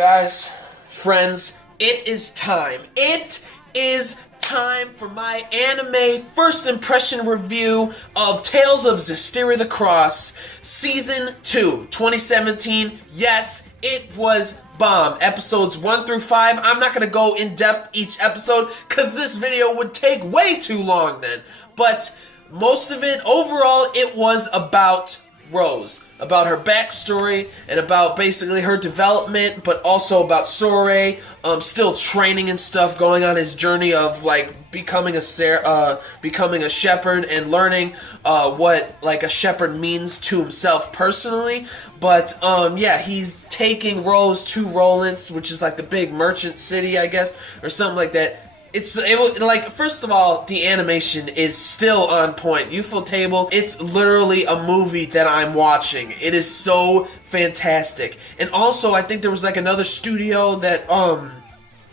Guys, friends, it is time. It is time for my anime first impression review of Tales of Zestiria The X, Season 2, 2017. Yes, it was bomb. Episodes 1 through 5. I'm not going to go in depth each episode because this video would take way too long then. But most of it, overall, it was about Rose. About her backstory and about basically her development, but also about Sore still training and stuff, going on his journey of like becoming a shepherd and learning what like a shepherd means to himself personally. But yeah, he's taking Rose to Rollins, which is like the big merchant city, I guess, or something like that. Like, first of all, the animation is still on point. Ufotable, it's literally a movie that I'm watching. It is so fantastic. And also, I think there was like another studio that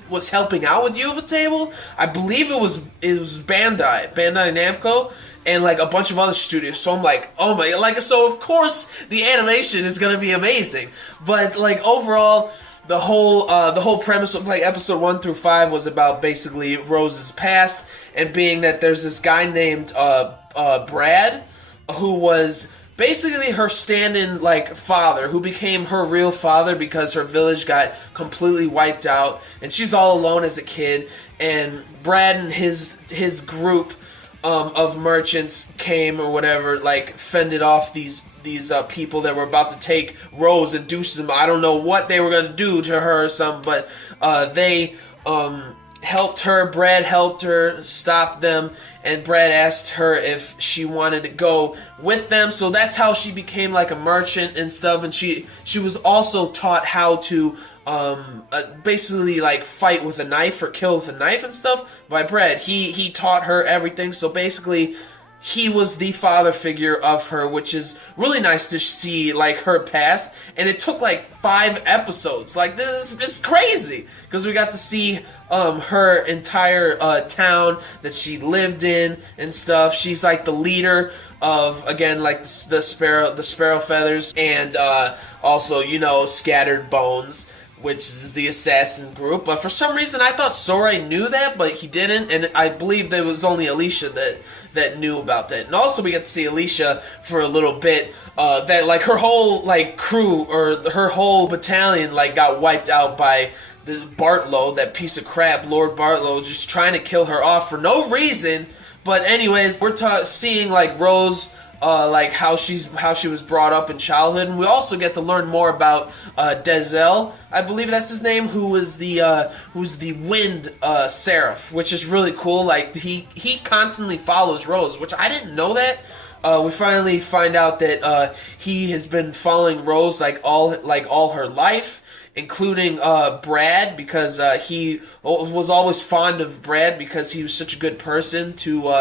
was helping out with Ufotable. I believe it was Bandai Namco, and like a bunch of other studios. So I'm like, oh my, like, so of course the animation is gonna be amazing. But like overall, the whole premise of like episode 1 through 5 was about basically Rose's past, and being that there's this guy named Brad, who was basically her stand-in like father, who became her real father because her village got completely wiped out and she's all alone as a kid. And Brad and his group of merchants came or whatever, like fended off these people that were about to take Rose and do some, I don't know what they were going to do to her or something, but they helped her. Brad helped her, stopped them, and Brad asked her if she wanted to go with them. So that's how she became like a merchant and stuff, and she was also taught how to basically like fight with a knife or kill with a knife and stuff by Brad. He taught her everything, so basically he was the father figure of her, which is really nice to see, like, her past. And it took like 5 episodes. Like, it's crazy because we got to see her entire town that she lived in and stuff. She's like the leader of, again, like the sparrow feathers, and also, you know, Scattered Bones, which is the assassin group. But for some reason I thought Sore knew that, but he didn't, and I believe there was only Alicia that knew about that. And also we got to see Alicia for a little bit, that like her whole like crew or her whole battalion like got wiped out by this Bartlow, that piece of crap, Lord Bartlow, just trying to kill her off for no reason. But anyways, we're seeing like Rose, like how she was brought up in childhood, and we also get to learn more about Dezel, I believe that's his name, who's the wind seraph, which is really cool. Like he constantly follows Rose, which I didn't know that. We finally find out that he has been following Rose like all her life, including Brad, because he was always fond of Brad because he was such a good person to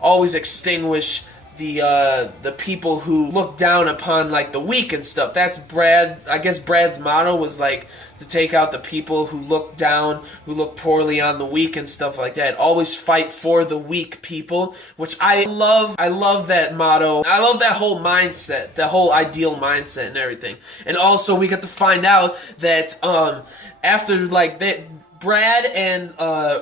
always extinguish the people who look down upon like the weak and stuff. That's Brad. I guess Brad's motto was like to take out the people who look down, who look poorly on the weak and stuff like that. Always fight for the weak people, which I love. I love that motto. I love that whole mindset, that whole ideal mindset and everything. And also we get to find out that after like that, Brad and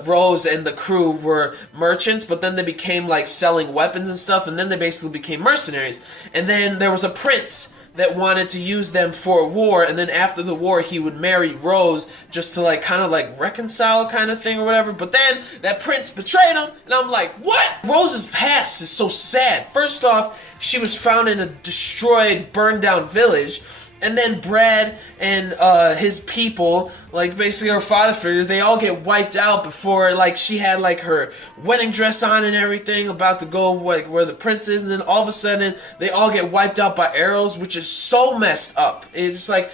Rose and the crew were merchants, but then they became like selling weapons and stuff, and then they basically became mercenaries. And then there was a prince that wanted to use them for a war, and then after the war he would marry Rose just to like kind of like reconcile kind of thing or whatever. But then that prince betrayed him, and I'm like, what? Rose's past is so sad. First off, she was found in a destroyed, burned down village. And then Brad and his people, like basically her father figure, they all get wiped out before like she had like her wedding dress on and everything, about to go like where the prince is, and then all of a sudden they all get wiped out by arrows, which is so messed up. It's like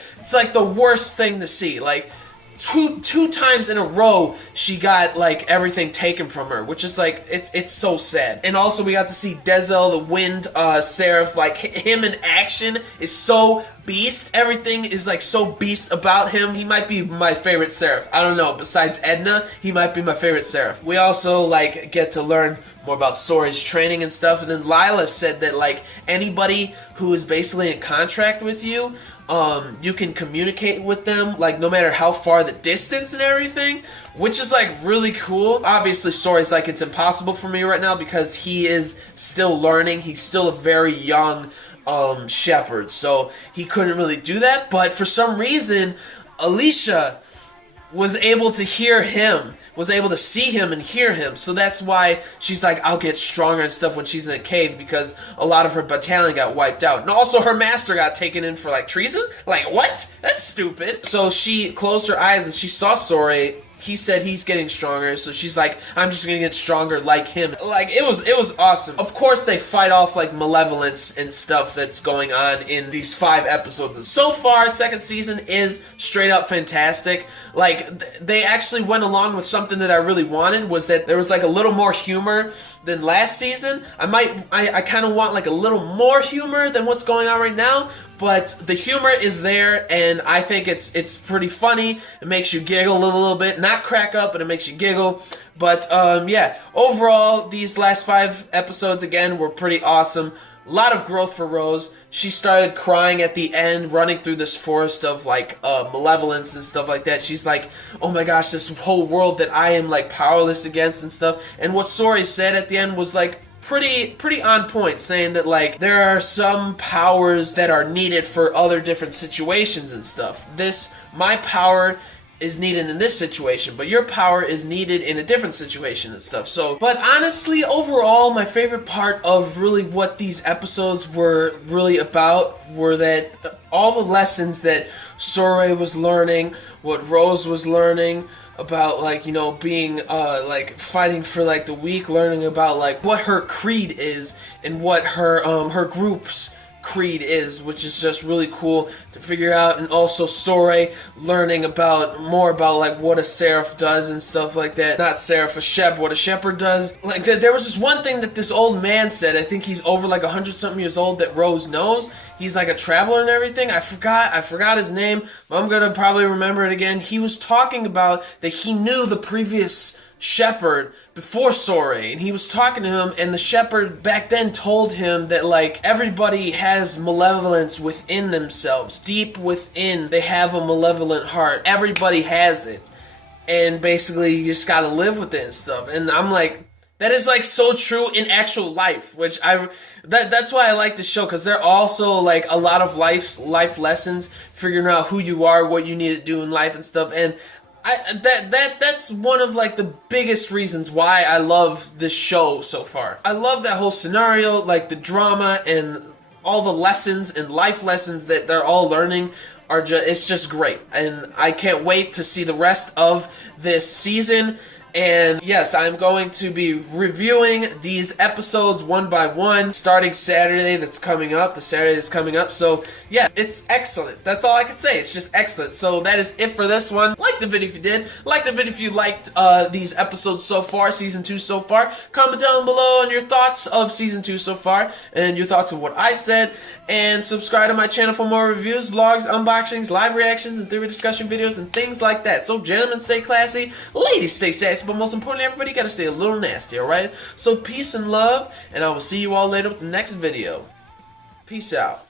the worst thing to see. Like two times in a row she got like everything taken from her, which is like it's so sad. And also we got to see Dezel, the wind seraph, like him in action is so beast. Everything is like so beast about him. He might be my favorite seraph. I don't know, besides Edna, he might be my favorite seraph. We also like get to learn more about Sora's training and stuff. And then Lila said that like anybody who is basically in contract with you you can communicate with them, like, no matter how far the distance and everything, which is, like, really cool. Obviously, Sori's like, it's impossible for me right now because he is still learning. He's still a very young shepherd, so he couldn't really do that. But for some reason, Alicia was able to hear him, was able to see him and hear him. So that's why she's like, I'll get stronger and stuff when she's in a cave, because a lot of her battalion got wiped out. And also her master got taken in for, like, treason? Like, what? That's stupid. So she closed her eyes and she saw Sori. He said he's getting stronger, so she's like, I'm just gonna get stronger like him. Like, it was awesome. Of course, they fight off, like, malevolence and stuff that's going on in these 5 episodes. So far, second season is straight up fantastic. Like, they actually went along with something that I really wanted, was that there was, like, a little more humor than last season. I kind of want, like, a little more humor than what's going on right now, but the humor is there, and I think it's pretty funny. It makes you giggle a little bit, not crack up, but it makes you giggle. But yeah, overall, these last 5 episodes again were pretty awesome. A lot of growth for Rose. She started crying at the end, running through this forest of, like, malevolence and stuff like that. She's like, oh my gosh, this whole world that I am, like, powerless against and stuff. And what Sori said at the end was, like, pretty on point, saying that, like, there are some powers that are needed for other different situations and stuff. My power is needed in this situation, but your power is needed in a different situation and stuff. So, but honestly, overall, my favorite part of really what these episodes were really about were that all the lessons that Sori was learning, what Rose was learning about, like, you know, being, like, fighting for, like, the weak, learning about, like, what her creed is and what her group's creed is, which is just really cool to figure out. And also Sori learning more about like what a seraph does and stuff like that. Not seraph, what a shepherd does. Like, there was this one thing that this old man said. I think he's over like 100-something years old, that Rose knows. He's like a traveler and everything. I forgot his name, but I'm gonna probably remember it again. He was talking about that he knew the previous shepherd before Sori, and he was talking to him, and the shepherd back then told him that, like, everybody has malevolence within themselves. Deep within, they have a malevolent heart. Everybody has it. And basically, you just gotta live with it and stuff. And I'm like, that is, like, so true in actual life, which that's why I like this show, because there are also, like, a lot of life lessons, figuring out who you are, what you need to do in life and stuff. And that's one of, like, the biggest reasons why I love this show so far. I love that whole scenario, like the drama and all the lessons and life lessons that they're all learning are it's just great. And I can't wait to see the rest of this season. And yes, I'm going to be reviewing these episodes one by one, starting Saturday that's coming up, the Saturday that's coming up. So yeah, it's excellent. That's all I can say. It's just excellent. So that is it for this one. Like the video if you did. Like the video if you liked these episodes so far, Season 2 so far. Comment down below on your thoughts of Season 2 so far, and your thoughts of what I said. And subscribe to my channel for more reviews, vlogs, unboxings, live reactions, and theory discussion videos, and things like that. So gentlemen, stay classy. Ladies, stay sassy. But most importantly, everybody gotta stay a little nasty, alright? So peace and love, and I will see you all later with the next video. Peace out.